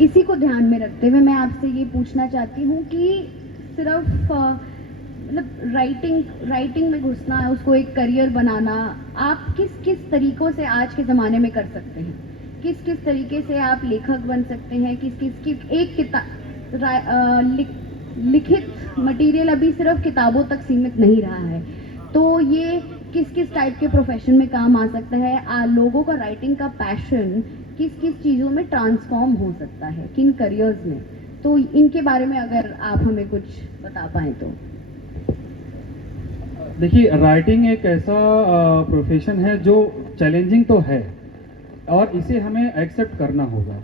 इसी को ध्यान में रखते हुए मैं आपसे ये पूछना चाहती हूँ कि सिर्फ मतलब राइटिंग में घुसना है, उसको एक करियर बनाना, आप किस किस तरीक़ों से आज के ज़माने में कर सकते हैं? किस किस तरीके से आप लेखक बन सकते हैं? किस किस की एक लिखित मटेरियल अभी सिर्फ किताबों तक सीमित नहीं रहा है, तो ये किस किस टाइप के प्रोफेशन में काम आ सकता है? लोगों का राइटिंग का पैशन किस किस चीज़ों में ट्रांसफॉर्म हो सकता है, किन करियर्स में? तो इनके बारे में अगर आप हमें कुछ बता पाएँ तो। देखिए, राइटिंग एक ऐसा प्रोफेशन है जो चैलेंजिंग तो है और इसे हमें एक्सेप्ट करना होगा,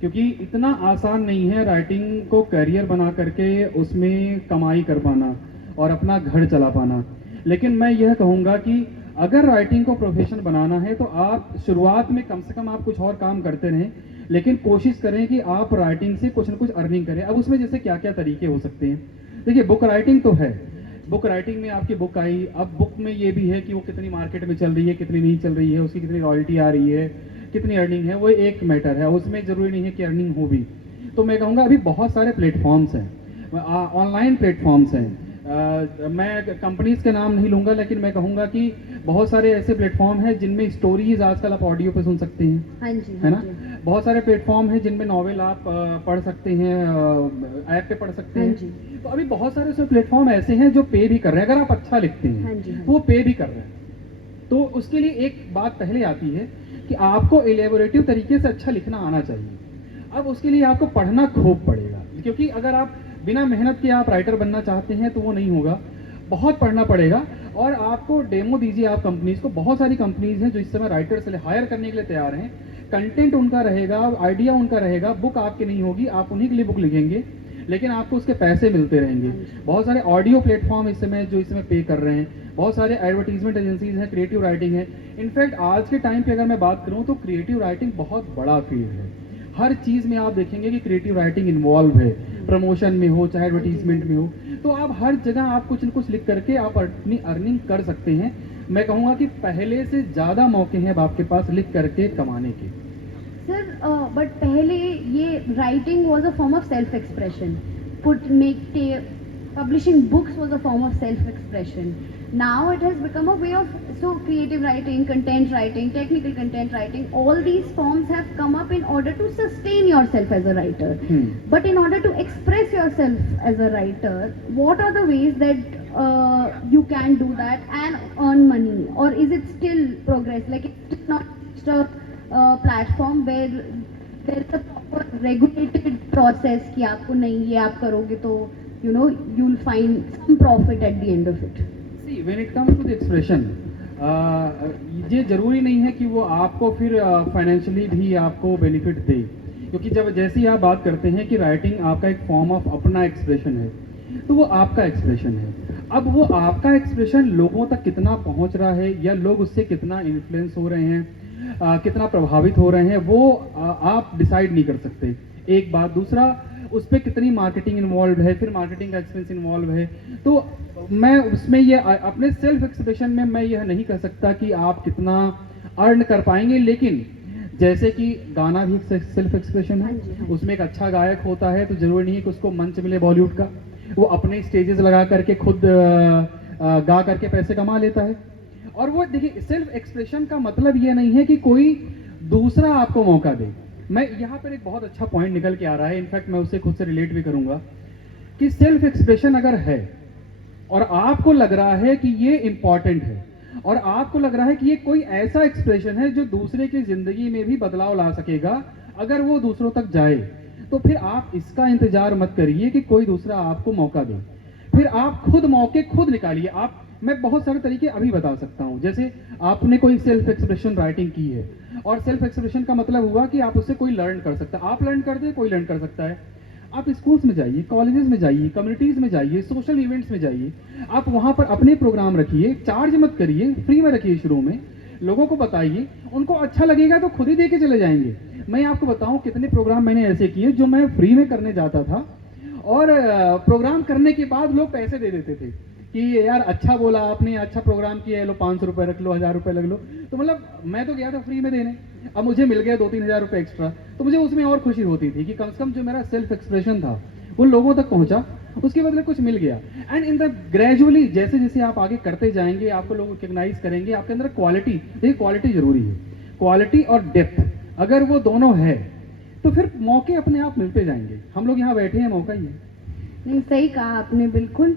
क्योंकि इतना आसान नहीं है राइटिंग को करियर बना करके उसमें कमाई कर पाना और अपना घर चला पाना। लेकिन मैं यह कहूँगा कि अगर राइटिंग को प्रोफेशन बनाना है तो आप शुरुआत में कम से कम आप कुछ और काम करते रहें, लेकिन कोशिश करें कि आप राइटिंग से कुछ न कुछ अर्निंग करें। अब उसमें जैसे क्या क्या तरीके हो सकते हैं, देखिए बुक राइटिंग तो है, बुक राइटिंग में आपकी बुक आई, अब बुक में ये भी है कि वो कितनी मार्केट में चल रही है, कितनी नहीं चल रही है, उसकी कितनी रॉयल्टी आ रही है, कितनी अर्निंग है, वो एक मैटर है, उसमें ज़रूरी नहीं है कि अर्निंग हो भी। तो मैं कहूँगा अभी बहुत सारे प्लेटफॉर्म्स हैं, ऑनलाइन प्लेटफॉर्म्स हैं। मैं कंपनीज के नाम नहीं लूँगा, लेकिन मैं कहूँगा कि बहुत सारे ऐसे प्लेटफॉर्म हैं जिनमें स्टोरीज आजकल आप ऑडियो पे सुन सकते हैं। हाँ जी, है हाँ ना? जी। बहुत सारे प्लेटफॉर्म हैं जिनमें नॉवेल आप पढ़ सकते हैं, ऐप पे पढ़ सकते हाँ हैं। जी। तो अभी बहुत सारे ऐसे प्लेटफॉर्म ऐसे हैं जो पे भी कर रहे हैं, अगर आप अच्छा लिखते हैं हाँ जी, हाँ तो वो पे भी कर रहे हैं। तो उसके लिए एक बात पहले आती है कि आपको इलेबोरेटिव तरीके से अच्छा लिखना आना चाहिए। अब उसके लिए आपको पढ़ना खूब पड़ेगा, क्योंकि अगर आप बिना मेहनत के आप राइटर बनना चाहते हैं तो वो नहीं होगा, बहुत पढ़ना पड़ेगा। और आपको डेमो दीजिए आप कंपनीज को, बहुत सारी कंपनीज हैं जो इस समय राइटर्स हायर करने के लिए तैयार हैं। कंटेंट उनका रहेगा, आइडिया उनका रहेगा, बुक आपकी नहीं होगी, आप उन्हीं के लिए बुक लिखेंगे, लेकिन आपको उसके पैसे मिलते रहेंगे। बहुत सारे ऑडियो प्लेटफॉर्म इस समय जो इस समय पे कर रहे हैं, बहुत सारे एडवर्टीजमेंट एजेंसीज हैं, क्रिएटिव राइटिंग है। इनफैक्ट आज के टाइम पे अगर मैं बात करूं तो क्रिएटिव राइटिंग बहुत बड़ा फील्ड है। हर चीज़ में आप देखेंगे कि क्रिएटिव राइटिंग इन्वॉल्व है, प्रमोशन में हो चाहे एडवर्टीजमेंट में हो। तो आप हर जगह आप कुछ न कुछ लिख करके आप अपनी अर्निंग कर सकते हैं। मैं कहूँगा कि पहले से ज़्यादा मौके हैं अब आपके पास लिख करके कमाने के। सर, बट पहले ये writing was a form of self expression, publishing books was a form of self expression. Now it has become a way of, so creative writing, content writing, technical content writing, all these forms have come up in order to sustain yourself as a writer. But in order to express yourself as a writer, what are the ways that you can do that and earn money, or is it still progress, like it's not just a platform where there is a proper regulated process कि आपको नहीं, ये आप करोगे तो you'll find some profit at the end of it? See, when it comes to the expression, ये जरूरी नहीं है कि वो आपको फिर फाइनेंशियली भी आपको बेनिफिट दे, क्योंकि जब जैसे ही आप बात करते हैं कि राइटिंग आपका एक फॉर्म ऑफ अपना एक्सप्रेशन है, तो वो आपका एक्सप्रेशन है। अब वो आपका एक्सप्रेशन लोगों तक कितना पहुंच रहा है या लोग उससे कितना इन्फ्लुएंस हो रहे हैं, कितना प्रभावित हो रहे हैं, वो आप डिसाइड नहीं कर सकते। एक बात, दूसरा उस पर कितनी मार्केटिंग इन्वॉल्व है, फिर मार्केटिंग का एक्सपेंस इन्वॉल्व है। तो मैं उसमें ये अपने सेल्फ एक्सप्रेशन में मैं यह नहीं कह सकता कि आप कितना अर्न कर पाएंगे, लेकिन जैसे कि गाना भी एक सेल्फ एक्सप्रेशन है, उसमें एक अच्छा गायक होता है तो जरूरी नहीं है कि उसको मंच मिले बॉलीवुड का, वो अपने स्टेजेस लगा करके खुद गा करके पैसे कमा लेता है। और वो देखिए, सेल्फ एक्सप्रेशन का मतलब ये नहीं है कि कोई दूसरा आपको मौका दे। मैं यहाँ पर एक बहुत अच्छा पॉइंट निकल के आ रहा है, इनफैक्ट मैं उससे खुद से रिलेट भी करूंगा कि सेल्फ एक्सप्रेशन अगर है और आपको लग रहा है कि ये इंपॉर्टेंट है और आपको लग रहा है कि ये कोई ऐसा एक्सप्रेशन है जो दूसरे की जिंदगी में भी बदलाव ला सकेगा अगर वो दूसरों तक जाए, तो फिर आप इसका इंतजार मत करिए कि कोई दूसरा आपको मौका दे, फिर आप खुद मौके खुद निकालिए। आप, मैं बहुत सारे तरीके अभी बता सकता हूं। जैसे आपने कोई सेल्फ एक्सप्रेशन राइटिंग की है, और सेल्फ एक्सप्रेशन का मतलब हुआ कि आप उससे कोई लर्न कर सकता है, आप लर्न कर दे, कोई लर्न कर सकता है। आप स्कूल्स में जाइए, कॉलेजेस में जाइए, कम्युनिटीज में जाइए, सोशल इवेंट्स में जाइए, आप वहां पर अपने प्रोग्राम रखिए, चार्ज मत करिए, फ्री में रखिए, शुरू में लोगों को बताइए, उनको अच्छा लगेगा तो खुद ही दे के चले जाएंगे। मैं आपको बताऊं कितने प्रोग्राम मैंने ऐसे किए जो मैं फ्री में करने जाता था और प्रोग्राम करने के बाद लोग पैसे दे देते थे कि यार अच्छा बोला आपने, अच्छा प्रोग्राम किया है, लो 500 रुपये रख लो, 1000 रुपये लग लो। तो मतलब मैं तो गया था फ्री में देने, अब मुझे मिल गया 2-3 हज़ार रुपये एक्स्ट्रा, तो मुझे उसमें और खुशी होती थी कि कम से कम जो मेरा सेल्फ एक्सप्रेशन था वो लोगों तक पहुंचा, उसके बदले कुछ मिल गया। एंड इन द ग्रेजुअली जैसे जैसे आप आगे करते जाएंगे, आपको लोग रिकग्नाइज करेंगे, आपके अंदर क्वालिटी, देखिए क्वालिटी जरूरी है, क्वालिटी और डेप्थ अगर वो दोनों है तो फिर मौके अपने आप मिलते जाएंगे। हम लोग यहाँ बैठे हैं, मौका ही है। नहीं, सही कहा आपने बिल्कुल।